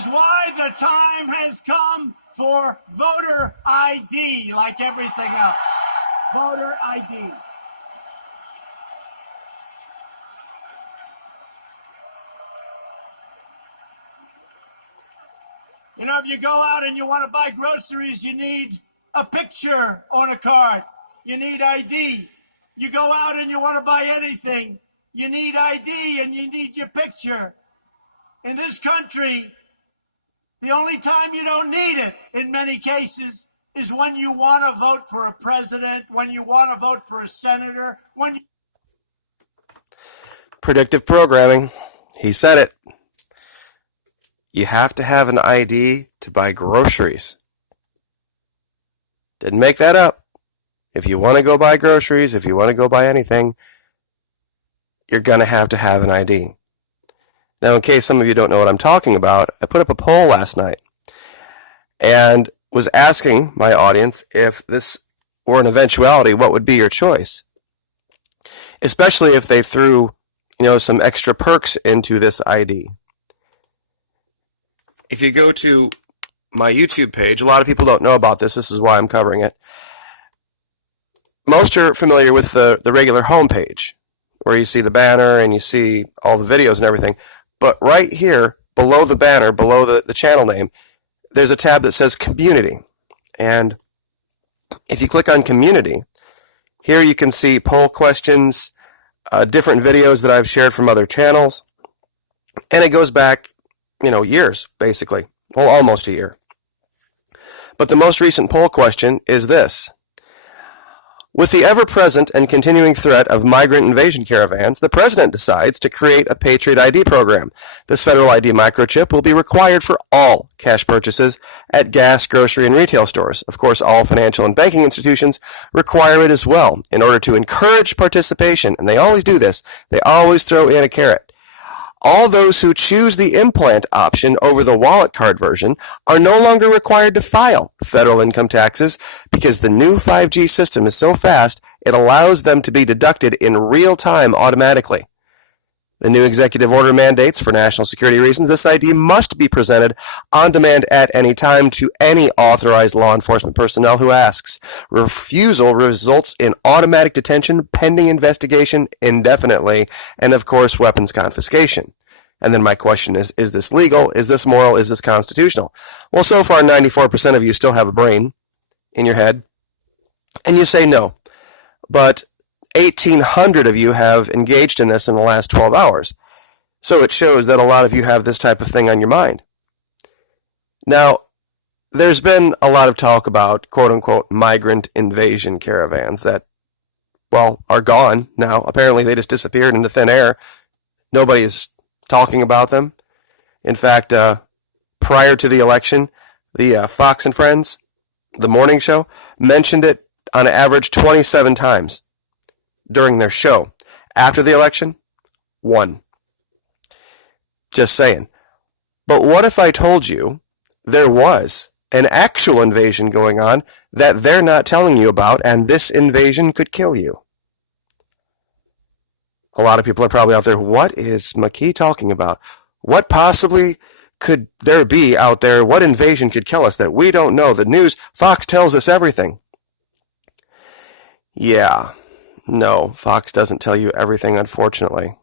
is why the time has come for voter ID, like everything else. Voter ID. You know, if you go out and you want to buy groceries, you need a picture on a card. You need ID. You go out and you want to buy anything, you need ID and you need your picture. In this country, the only time you don't need it, in many cases, is when you want to vote for a president, when you want to vote for a senator, when you... Predictive programming. He said it. You have to have an ID to buy groceries. Didn't make that up. If you want to go buy groceries, if you want to go buy anything, you're going to have an ID. Now, in case some of you don't know what I'm talking about, I put up a poll last night and was asking my audience if this were an eventuality, what would be your choice? Especially if they threw, some extra perks into this ID. If you go to my YouTube page, a lot of people don't know about this. This is why I'm covering it. Most are familiar with the regular homepage, where you see the banner and you see all the videos and everything. But right here, below the banner, below the channel name, there's a tab that says Community. And if you click on Community, here you can see poll questions, different videos that I've shared from other channels. And it goes back, years, basically. Well, almost a year. But the most recent poll question is this. With the ever-present and continuing threat of migrant invasion caravans, the president decides to create a Patriot ID program. This federal ID microchip will be required for all cash purchases at gas, grocery, and retail stores. Of course, all financial and banking institutions require it as well in order to encourage participation. And they always do this. They always throw in a carrot. All those who choose the implant option over the wallet card version are no longer required to file federal income taxes because the new 5G system is so fast it allows them to be deducted in real time automatically. The new executive order mandates, for national security reasons, this ID must be presented on demand at any time to any authorized law enforcement personnel who asks. Refusal results in automatic detention, pending investigation indefinitely, and of course, weapons confiscation. And then my question is this legal? Is this moral? Is this constitutional? Well, so far, 94% of you still have a brain in your head, and you say no. But 1,800 of you have engaged in this in the last 12 hours. So it shows that a lot of you have this type of thing on your mind. Now, there's been a lot of talk about quote-unquote migrant invasion caravans that, are gone now. Apparently they just disappeared into thin air. Nobody is talking about them. In fact, prior to the election, the Fox and Friends, the morning show, mentioned it on average 27 times during their show. After the election, 1. Just saying. But what if I told you there was an actual invasion going on that they're not telling you about, and this invasion could kill you? A lot of people are probably out there, what is McKee talking about? What possibly could there be out there? What invasion could kill us that we don't know? The news, Fox tells us everything. Yeah. No, Fox doesn't tell you everything, unfortunately.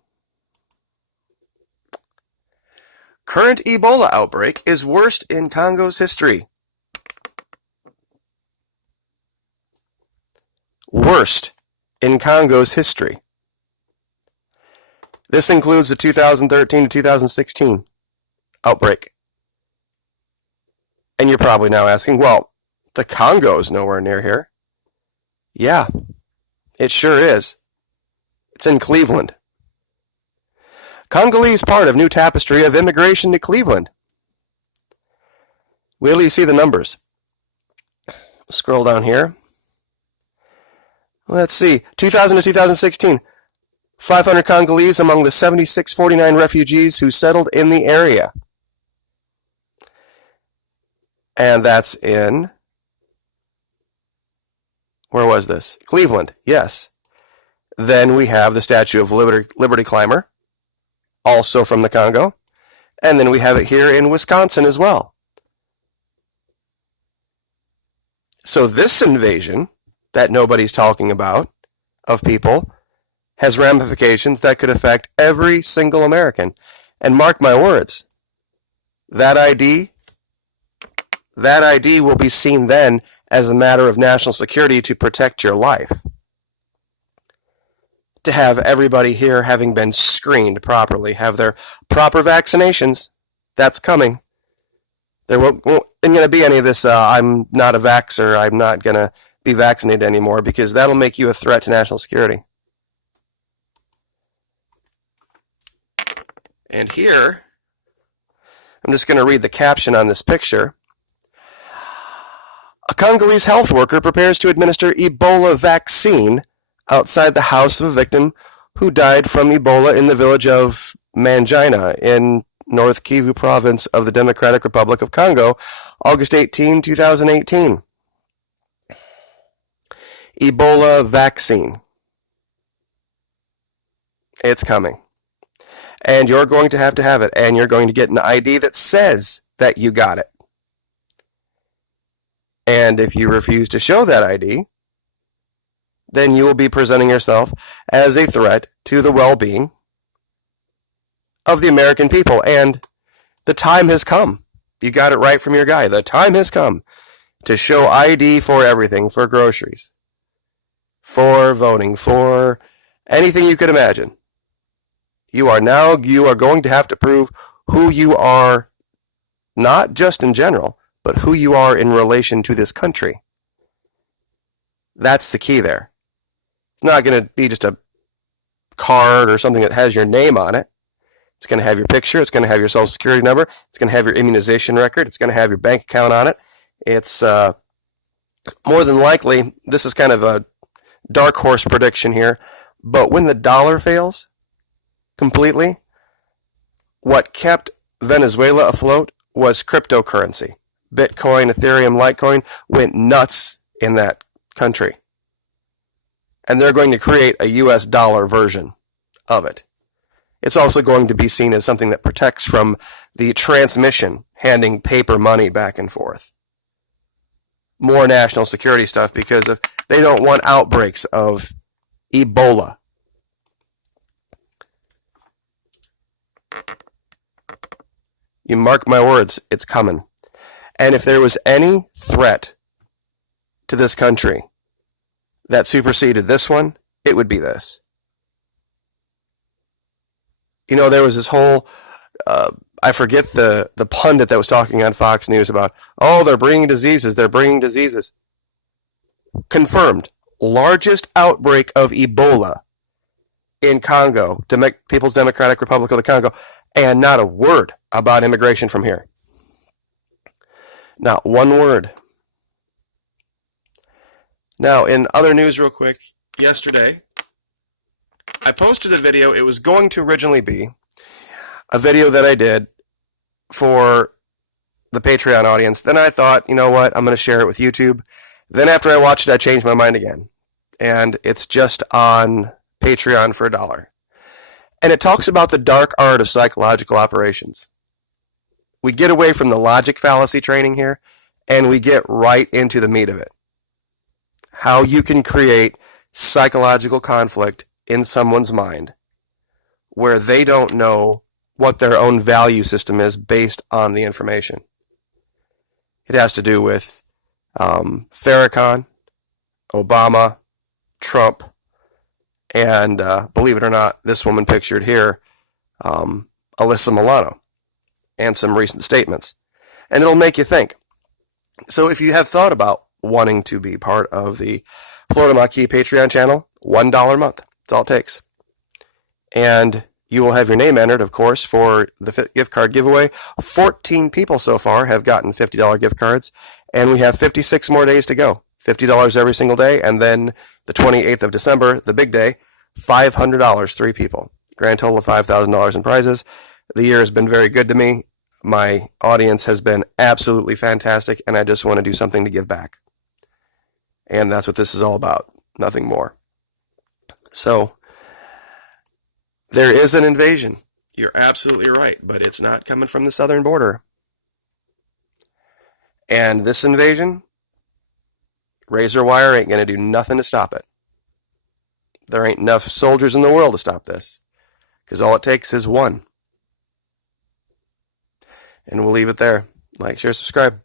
Current Ebola outbreak is worst in Congo's history. Worst in Congo's history. This includes the 2013 to 2016 outbreak. And you're probably now asking, the Congo's nowhere near here. Yeah. It sure is. It's in Cleveland. Congolese part of new tapestry of immigration to Cleveland. Will you see the numbers? Scroll down here. Let's see. 2000 to 2016. 500 Congolese among the 7649 refugees who settled in the area. And that's in... Where was this? Cleveland, yes. Then we have the Statue of Liberty climber, also from the Congo. And then we have it here in Wisconsin as well. So this invasion that nobody's talking about of people has ramifications that could affect every single American. And mark my words, that ID will be seen then as a matter of national security to protect your life. To have everybody here having been screened properly, have their proper vaccinations, that's coming. There won't going to be any of this, I'm not a vaxxer, I'm not going to be vaccinated anymore, because that'll make you a threat to national security. And here, I'm just going to read the caption on this picture. A Congolese health worker prepares to administer Ebola vaccine outside the house of a victim who died from Ebola in the village of Mangina in North Kivu province of the Democratic Republic of Congo, August 18, 2018. Ebola vaccine. It's coming. And you're going to have it, and you're going to get an ID that says that you got it. And if you refuse to show that ID, then you will be presenting yourself as a threat to the well-being of the American people. And the time has come. You got it right from your guy. The time has come to show ID for everything, for groceries, for voting, for anything you could imagine. You are going to have to prove who you are, not just in general, but who you are in relation to this country. That's the key there. It's not going to be just a card or something that has your name on it. It's going to have your picture. It's going to have your social security number. It's going to have your immunization record. It's going to have your bank account on it. It's more than likely, this is kind of a dark horse prediction here, but when the dollar fails completely, what kept Venezuela afloat was cryptocurrency. Bitcoin, Ethereum, Litecoin went nuts in that country. And they're going to create a US dollar version of it. It's also going to be seen as something that protects from the transmission, handing paper money back and forth. More national security stuff because they don't want outbreaks of Ebola. You mark my words, it's coming. And if there was any threat to this country that superseded this one, it would be this. You know, there was this whole, I forget the pundit that was talking on Fox News about, oh, they're bringing diseases. Confirmed. Largest outbreak of Ebola in Congo, People's Democratic Republic of the Congo, and not a word about immigration from here. Not one word. Now, in other news real quick, yesterday, I posted a video. It was going to originally be a video that I did for the Patreon audience. Then I thought, you know what, I'm going to share it with YouTube. Then after I watched it, I changed my mind again. And it's just on Patreon for $1. And it talks about the dark art of psychological operations. We get away from the logic fallacy training here, and we get right into the meat of it. How you can create psychological conflict in someone's mind where they don't know what their own value system is based on the information. It has to do with Farrakhan, Obama, Trump, and believe it or not, this woman pictured here, Alyssa Milano, and some recent statements. And it'll make you think. So if you have thought about wanting to be part of the Florida Maquis Patreon channel, $1 a month. That's all it takes. And you will have your name entered, of course, for the gift card giveaway. 14 people so far have gotten $50 gift cards, and we have 56 more days to go. $50 every single day, and then the 28th of December, the big day, $500, 3 people. Grand total of $5,000 in prizes. The year has been very good to me. My audience has been absolutely fantastic, and I just want to do something to give back. And that's what this is all about. Nothing more. So, there is an invasion. You're absolutely right, but it's not coming from the southern border. And this invasion, razor wire ain't going to do nothing to stop it. There ain't enough soldiers in the world to stop this, because all it takes is one. And we'll leave it there. Like, share, subscribe.